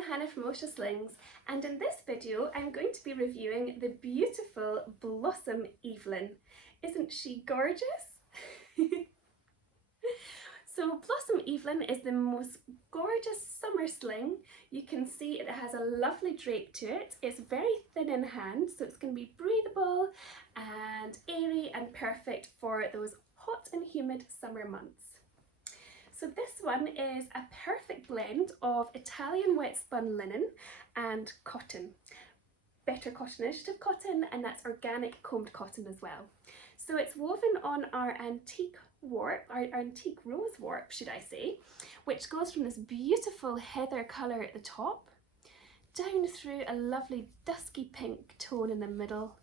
I'm Hannah from Oscha Slings, and in this video I'm going to be reviewing the beautiful Blossom Evelyn. Isn't she gorgeous? So Blossom Evelyn is the most gorgeous summer sling. You can see it has a lovely drape to it. It's very thin in hand, so it's going to be breathable and airy and perfect for those hot and humid summer months. So this one is a perfect blend of Italian wet spun linen and cotton. Better Cotton Initiative cotton, and that's organic combed cotton as well. So it's woven on our antique warp, our antique rose warp should I say, which goes from this beautiful heather colour at the top, down through a lovely dusky pink tone in the middle,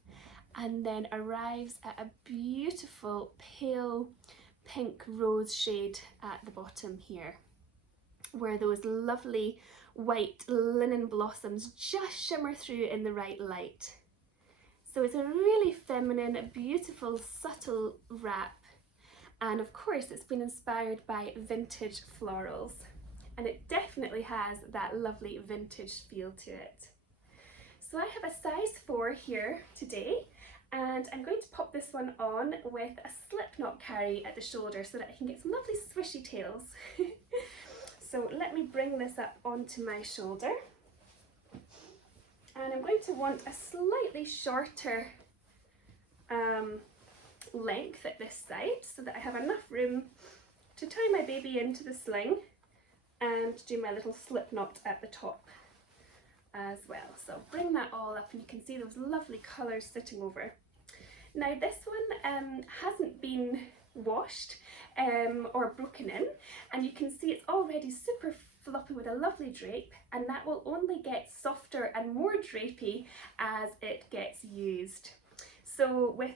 and then arrives at a beautiful pale pink rose shade at the bottom here, where those lovely white linen blossoms just shimmer through in the right light. So it's a really feminine, beautiful, subtle wrap, and of course it's been inspired by vintage florals, and it definitely has that lovely vintage feel to it. So I have a size 4 here today, and I'm going to pop this one on with a slip knot carry at the shoulder so that I can get some lovely swishy tails. So let me bring this up onto my shoulder, and I'm going to want a slightly shorter length at this side so that I have enough room to tie my baby into the sling and do my little slip knot at the top as well. So bring that all up and you can see those lovely colours sitting over. Now this one hasn't been washed or broken in, and you can see it's already super floppy with a lovely drape, and that will only get softer and more drapey as it gets used. So with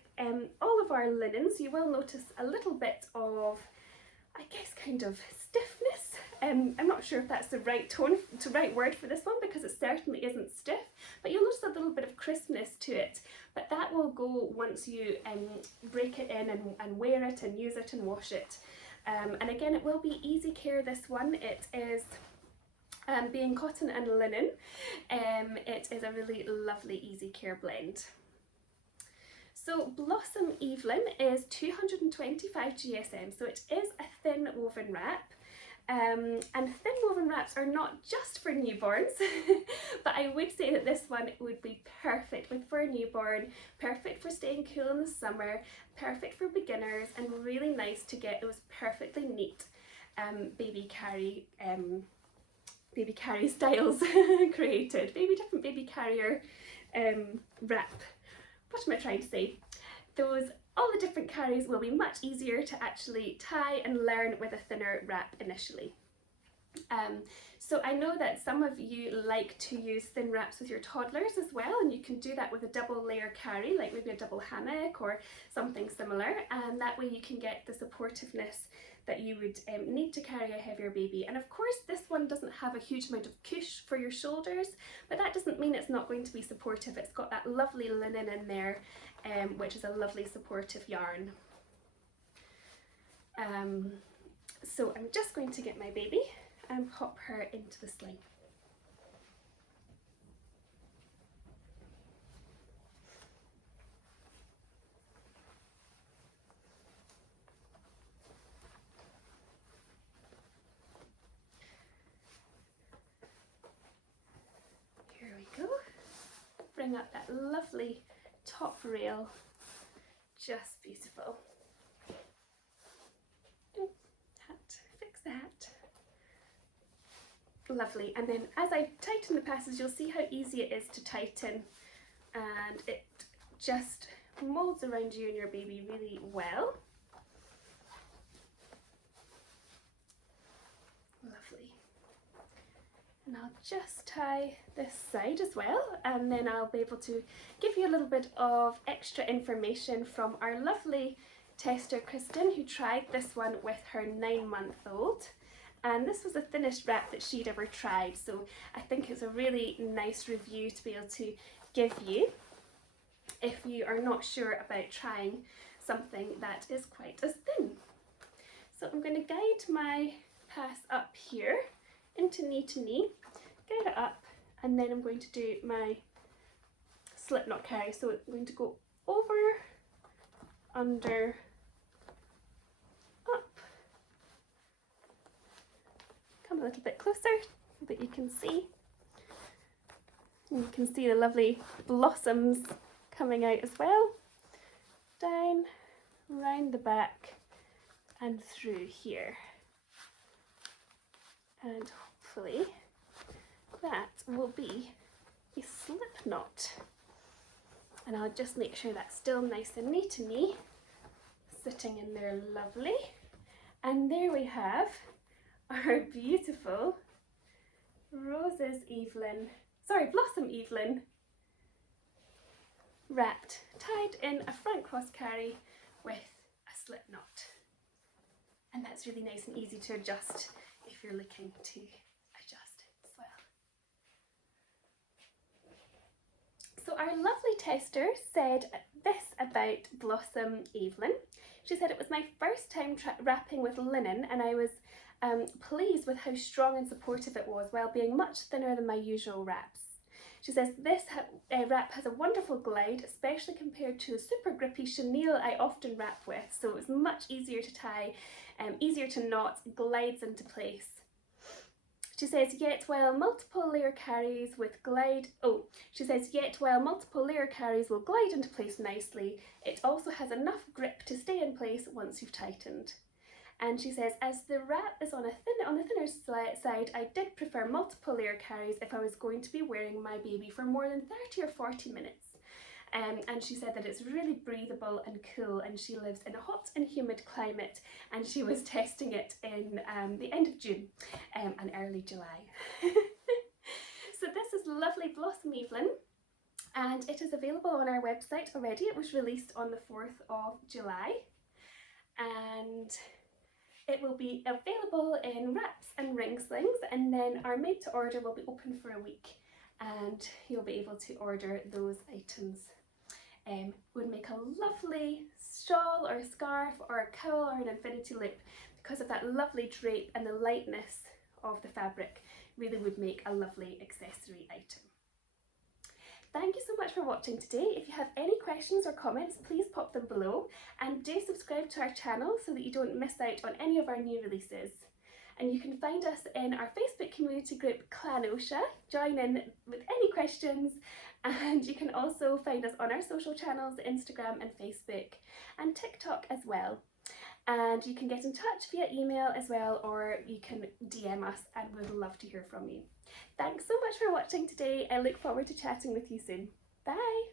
all of our linens you will notice a little bit of, I guess, kind of stiffness. I'm not sure if that's the right word for this one, because it certainly isn't stiff, but you'll notice a little bit of crispness to it, but that will go once you break it in and wear it and use it and wash it. And again, it will be easy care, this one. It is being cotton and linen, it is a really lovely easy care blend. So Blossom Evelyn is 225 GSM, so it is a thin woven wrap. And thin woven wraps are not just for newborns, but I would say that this one would be perfect for a newborn, perfect for staying cool in the summer, perfect for beginners, and really nice to get those perfectly neat baby carry styles created. Different baby carrier wrap. What am I trying to say? All the different carries will be much easier to actually tie and learn with a thinner wrap initially. So I know that some of you like to use thin wraps with your toddlers as well, and you can do that with a double layer carry, like maybe a double hammock or something similar, and that way you can get the supportiveness that you would need to carry a heavier baby. And of course this one doesn't have a huge amount of cush for your shoulders, but that doesn't mean it's not going to be supportive. It's got that lovely linen in there, which is a lovely supportive yarn. So I'm just going to get my baby and pop her into the sling. Bring up that lovely top rail, just beautiful. Hat, fix the hat. Lovely, and then as I tighten the passes you'll see how easy it is to tighten, and it just molds around you and your baby really well. Lovely. And I'll just tie this side as well, and then I'll be able to give you a little bit of extra information from our lovely tester Kristen, who tried this one with her 9-month-old, and this was the thinnest wrap that she'd ever tried, so I think it's a really nice review to be able to give you if you are not sure about trying something that is quite as thin. So I'm going to guide my pass up here into knee to knee, get it up, and then I'm going to do my slip knot carry. So I'm going to go over, under, up, come a little bit closer so that you can see. And you can see the lovely blossoms coming out as well. Down, round the back and through here. And hopefully that will be a slip knot. And I'll just make sure that's still nice and neat and me, sitting in there lovely. And there we have our beautiful Blossom Evelyn, wrapped, tied in a front cross carry with a slip knot. And that's really nice and easy to adjust if you're looking to adjust it as well. So our lovely tester said this about Blossom Evelyn. She said it was my first time wrapping with linen, and I was pleased with how strong and supportive it was, while being much thinner than my usual wraps. She says this wrap has a wonderful glide, especially compared to the super grippy chenille I often wrap with, so it was much easier to tie, easier to knot, glides into place. She says, yet while multiple layer carries will glide into place nicely, it also has enough grip to stay in place once you've tightened. And she says, as the wrap is on the thinner side, I did prefer multiple layer carries if I was going to be wearing my baby for more than 30 or 40 minutes. And she said that it's really breathable and cool, and she lives in a hot and humid climate, and she was testing it in the end of June and early July. So this is lovely Blossom Evelyn, and it is available on our website already. It was released on the 4th of July, and it will be available in wraps and ring slings, and then our made to order will be open for a week, and you'll be able to order those items. Would make a lovely shawl or a scarf or a cowl or an infinity loop, because of that lovely drape, and the lightness of the fabric really would make a lovely accessory item. Thank you so much for watching today. If you have any questions or comments, please pop them below, and do subscribe to our channel so that you don't miss out on any of our new releases. And you can find us in our Facebook community group Clan Oscha. Join in with any questions, and you can also find us on our social channels, Instagram and Facebook and TikTok as well. And you can get in touch via email as well, or you can DM us, and we'd love to hear from you. Thanks so much for watching today. I look forward to chatting with you soon. Bye!